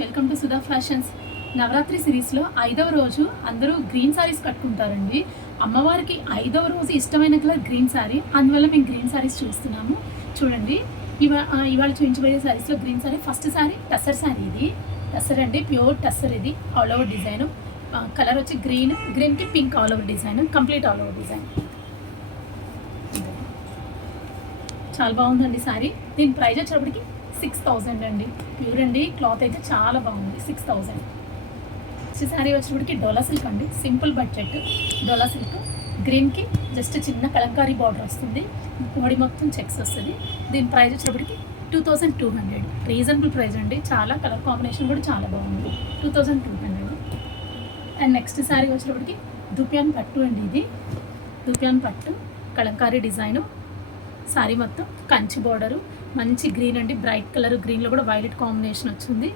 Welcome to Sudha fashions. Navratri సిరీస్లో 5వ రోజు అందరూ గ్రీన్ సారీస్ కట్టుకుంటారండి. అమ్మవారికి 5వ రోజు ఇష్టమైన కలర్ గ్రీన్ సారీ, అందువల్ల మేము గ్రీన్ సారీస్ చూస్తున్నాము. చూడండి, ఇవాళ చూపించబోయే సారీస్లో గ్రీన్ సారీ. ఫస్ట్ సారీ టస్సర్ సారీ. ఇది టస్సర్ అండి, ప్యూర్ టస్సర్. ఇది ఆల్ ఓవర్ డిజైన్. కలర్ వచ్చి గ్రీన్కి pink all over design, complete all over design. చాలా బాగుందండి సారీ. దీని ప్రైస్ వచ్చేటప్పటికి 6000 అండి. ప్యూర్ అండి, క్లాత్ అయితే చాలా బాగుంది. 6000. శారీ వచ్చేటప్పటికి డోలా సిల్క్ అండి, సింపుల్ బడ్జెట్ డోలా సిల్క్. గ్రీన్కి జస్ట్ చిన్న కలంకారీ బార్డర్ వస్తుంది, బాడీ మొత్తం చెక్స్ వస్తుంది. దీని ప్రైస్ వచ్చేటప్పటికి 2200. రీజనబుల్ ప్రైస్ అండి. చాలా కలర్ కాంబినేషన్ కూడా చాలా బాగుంది. 2200. అండ్ నెక్స్ట్ శారీ వచ్చేటప్పటికి దుప్యాన్ పట్టు అండి. ఇది దుప్యాన్ పట్టు కలంకారీ డిజైను. సారీ మొత్తం కంచి బార్డరు, మంచి గ్రీన్ అండి, బ్రైట్ కలర్. గ్రీన్లో కూడా వైలెట్ కాంబినేషన్ వచ్చింది.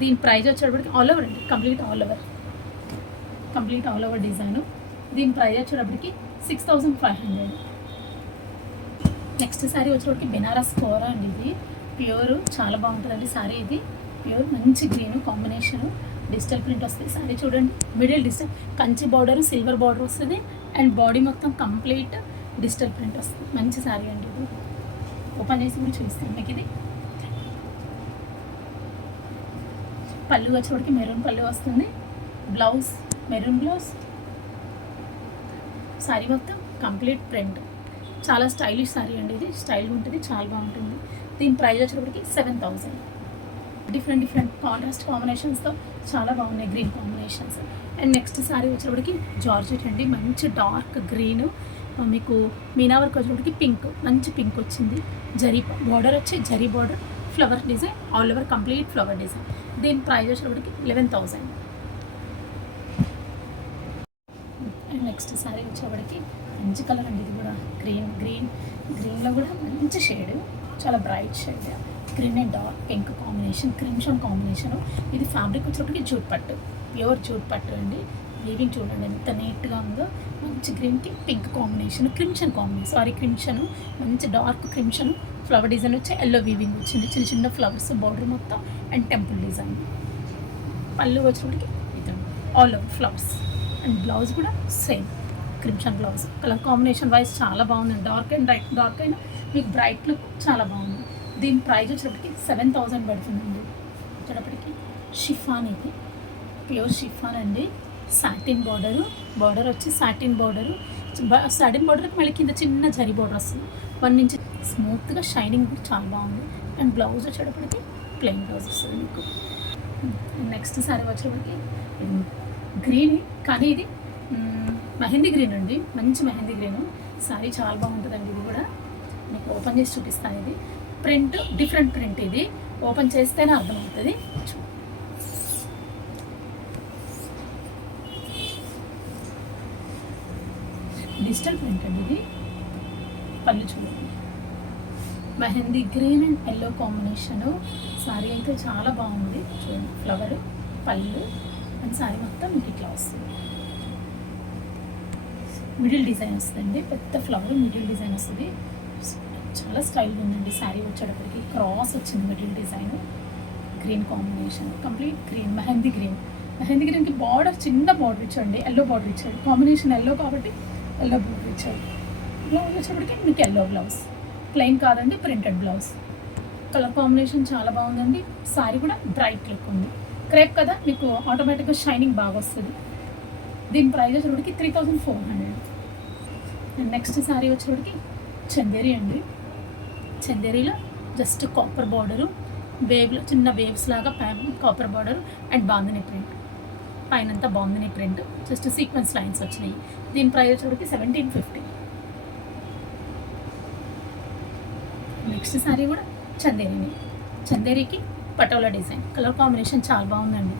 దీని ప్రైస్ వచ్చేటప్పటికి ఆల్ ఓవర్ అండి, కంప్లీట్ ఆల్ ఓవర్ డిజైను. దీని ప్రైస్ వచ్చేటప్పటికి 6500. నెక్స్ట్ శారీ వచ్చేటప్పటికి బెనారస్ కోరా అండి. ఇది ప్యూర్, చాలా బాగుంటుందండి శారీ. ఇది ప్యూర్ మంచి గ్రీన్ కాంబినేషను, డిజిటల్ ప్రింట్ వస్తుంది. శారీ చూడండి, middle digital Kanchi border, silver border వస్తుంది. అండ్ బాడీ మొత్తం కంప్లీట్ డిజిటల్ ప్రింట్ వస్తుంది. మంచి శారీ అండి. ఇది ఓపెన్ చేసి కూడా చూస్తాను మీకు. ఇది పళ్ళు వచ్చేటికి మెరూన్ పళ్ళు వస్తుంది. Blouse maroon blouse. శారీ మొత్తం కంప్లీట్ ప్రింట్. చాలా స్టైలిష్ శారీ అండి. ఇది స్టైల్గా ఉంటుంది, చాలా బాగుంటుంది. దీని ప్రైస్ వచ్చేటప్పటికి 7000. డిఫరెంట్ కాంట్రాస్ట్ కాంబినేషన్స్తో చాలా బాగున్నాయి green combinations. And next sari వచ్చేటప్పటికి జార్జెట్ అండి, మంచి డార్క్ గ్రీను. మీకు మీనా వర్క్ వచ్చేటప్పటికి పింక్, మంచి పింక్ వచ్చింది. జరీ బార్డర్ వచ్చి zari border, flower design all over, complete flower design. దీని ప్రైస్ వచ్చేటప్పటికి 11000. అండ్ నెక్స్ట్ శారీ వచ్చేటప్పటికి మంచి కలర్ అండి. ఇది కూడా గ్రీన్లో కూడా మంచి షేడ్, చాలా bright shade. Green and dark pink combination, crimson combination. ఇది ఫ్యాబ్రిక్ వచ్చేటప్పటికి జూట్ పట్టు, ప్యూర్ జూట్ పట్టు అండి. వీవింగ్ చూడండి ఎంత నీట్గా ఉందో. మంచి గ్రీన్కి పింక్ కాంబినేషన్, క్రిమ్షన్ క్రిమ్షను, మంచి డార్క్ క్రిమ్షన్. ఫ్లవర్ డిజైన్ వచ్చి ఎల్లో వీవింగ్ వచ్చింది, చిన్న చిన్న ఫ్లవర్స్ బార్డర్ మొత్తం. And temple design. పళ్ళు వచ్చేటికి ఇది all over flowers. And blouse కూడా same crimson blouse. Colour combination wise చాలా బాగుంది. డార్క్ అయినా మీకు బ్రైట్ లుక్ చాలా బాగుంది. దీని ప్రైస్ వచ్చేటప్పటికి 7000 పడుతుందండి. వచ్చేటప్పటికి షిఫాన్. ఇది ప్యూర్ షిఫాన్ అండి. సాటిన్ బార్డర్ వచ్చి సాటిన్ బార్డర్కి మళ్ళీ కింద చిన్న జరీ బార్డర్ వస్తుంది. 1 ఇంచ్ స్మూత్గా షైనింగ్ కూడా చాలా బాగుంది. అండ్ బ్లౌజ్ వచ్చేటప్పటికి ప్లెయిన్ బ్లౌజ్ వస్తుంది మీకు. నెక్స్ట్ శారీ వచ్చేటప్పటికి గ్రీన్, కానీ ఇది మెహందీ గ్రీన్ అండి, మంచి మెహందీ గ్రీను. శారీ చాలా బాగుంటుందండి. ఇది కూడా మీకు ఓపెన్ చేసి చూపిస్తాను. ఇది ప్రింట్ డిఫరెంట్ ప్రింట్. ఇది ఓపెన్ చేస్తేనే అర్థమవుతుంది. డిజిటల్ ప్రింట్ అండి. ఇది పళ్ళు చూడండి, mehndi green and yellow combination. Sari అయితే చాలా బాగుంది. చూడండి, ఫ్లవర్ పళ్ళు అండ్ శారీ మొత్తం మీకు ఇట్లా వస్తుంది. మిడిల్ డిజైన్ వస్తుందండి, పెద్ద ఫ్లవర్ మిడిల్ డిజైన్ వస్తుంది. చాలా స్టైల్గా ఉందండి. శారీ వచ్చేటప్పటికి క్రాస్ వచ్చింది middle design. Green combination, complete green, mehndi గ్రీన్కి బార్డర్ చిన్న బార్డర్ ఇచ్చాడు, ఎల్లో బార్డర్ ఇచ్చాడు. కాంబినేషన్ ఎల్లో కాబట్టి ఎల్లో బార్డర్ ఇచ్చాడు. బ్లౌజ్ వచ్చేటప్పటికి మీకు ఎల్లో బ్లౌజ్, ప్లెయిన్ కాదండి, ప్రింటెడ్ బ్లౌజ్. కలర్ కాంబినేషన్ చాలా బాగుందండి. శారీ కూడా బ్రైట్ లుక్ ఉంది. క్రేప్ కదా, మీకు ఆటోమేటిక్గా షైనింగ్ బాగా వస్తుంది. దీని ప్రైస్ వచ్చేటప్పటికి 3400. నెక్స్ట్ శారీ వచ్చేటప్పటికి చందేరి అండి. చందేరిలో జస్ట్ కాపర్ బార్డరు, చిన్న వేవ్స్ లాగా copper border and bandhani print. పైనంతా bandhani print, just sequence lines వచ్చినాయి. దీని ప్రైస్ వచ్చేటప్పటికి 1750. నెక్స్ట్ శారీ కూడా చందేరికి పటోలా డిజైన్. కలర్ కాంబినేషన్ చాలా బాగుందండి.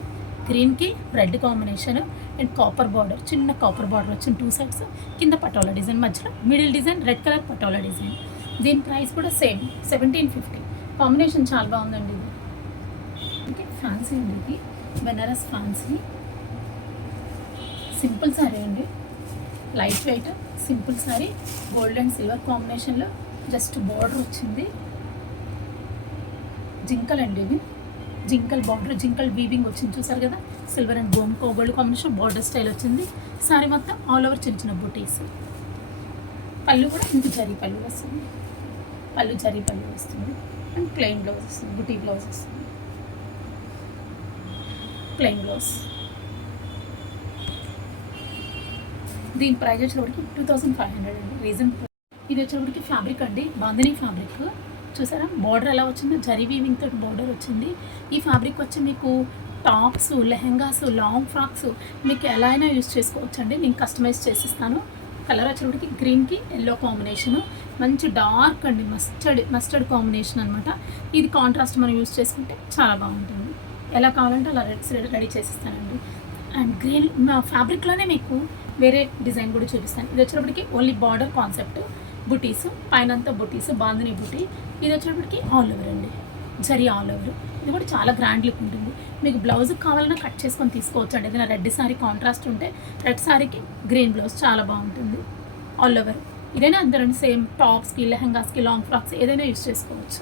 గ్రీన్కి red combination and copper border, చిన్న కాపర్ బార్డర్ వచ్చిన 2 సైడ్స్. కింద పటోలా డిజైన్, మధ్యలో middle design red colour Patola design. దీని ప్రైస్ కూడా సేమ్ 1750. కాంబినేషన్ చాలా బాగుందండి. ఇది ఓకే. ఫ్యాన్సీ అండి. ఇది బెనారస్ ఫ్యాన్సీ సింపుల్ శారీ అండి, light weight simple sari. Gold and silver కాంబినేషన్లో జస్ట్ బార్డర్ వచ్చింది. జింకలండి ఇవి, జింకల్ బార్డర్, జింకల్ వీవింగ్ వచ్చింది చూసారు కదా, silver and gold combination border style వచ్చింది. సారీ మొత్తం ఆల్ ఓవర్ చిన్న చిన్న బుటీస్. పళ్ళు కూడా ఇంత జరీ పళ్ళు వస్తుంది, పళ్ళు జరీ పళ్ళు వస్తుంది. అండ్ ప్లెయిన్ బ్లౌజ్ వస్తుంది, బుటీ బ్లౌజ్ వస్తుంది, ప్లెయిన్ బ్లౌజ్. దీని ప్రైస్ వచ్చేటప్పటికి 2500 అండి, రీజన్. ఇది వచ్చేటప్పటికి ఫ్యాబ్రిక్ అండి, బాందినీ ఫ్యాబ్రిక్. చూసారా బార్డర్ ఎలా వచ్చిందో, జరీ వీవింగ్ తోటి బార్డర్ వచ్చింది. ఈ ఫ్యాబ్రిక్ వచ్చి మీకు టాప్స్, లెహెంగాస్, లాంగ్ ఫ్రాక్స్ మీకు ఎలా అయినా యూస్ చేసుకోవచ్చు అండి. నేను కస్టమైజ్ చేసిస్తాను. కలర్ వచ్చేటప్పటికి గ్రీన్కి ఎల్లో కాంబినేషను, మంచి డార్క్ అండి, మస్టర్డ్ కాంబినేషన్ అనమాట. ఇది కాంట్రాస్ట్ మనం యూస్ చేసుకుంటే చాలా బాగుంటుంది. ఎలా కావాలంటే అలా రెడీ చేసిస్తానండి. అండ్ గ్రీన్ ఫ్యాబ్రిక్లోనే మీకు వేరే డిజైన్ కూడా చూపిస్తాను. ఇది వచ్చేటప్పటికి ఓన్లీ బార్డర్ కాన్సెప్ట్, బుటీస్ పైన అంతా బుటీస్, బాందినీ బుటీ. ఇది వచ్చేటప్పటికి ఆల్ ఓవర్ అండి, జరీ ఆల్ ఓవర్. ఇది కూడా చాలా గ్రాండ్ లుక్ ఉంటుంది. మీకు బ్లౌజ్కి కావాలన్నా కట్ చేసుకొని తీసుకోవచ్చు అండి. ఏదైనా రెడ్ సారీ కాంట్రాస్ట్ ఉంటే రెడ్ సారీకి గ్రీన్ బ్లౌజ్ చాలా బాగుంటుంది. ఆల్ ఓవర్ ఇదైనా అందరండి, సేమ్ టాప్స్కి, లెహంగాస్కి, లాంగ్ ఫ్రాక్స్ ఏదైనా యూస్ చేసుకోవచ్చు.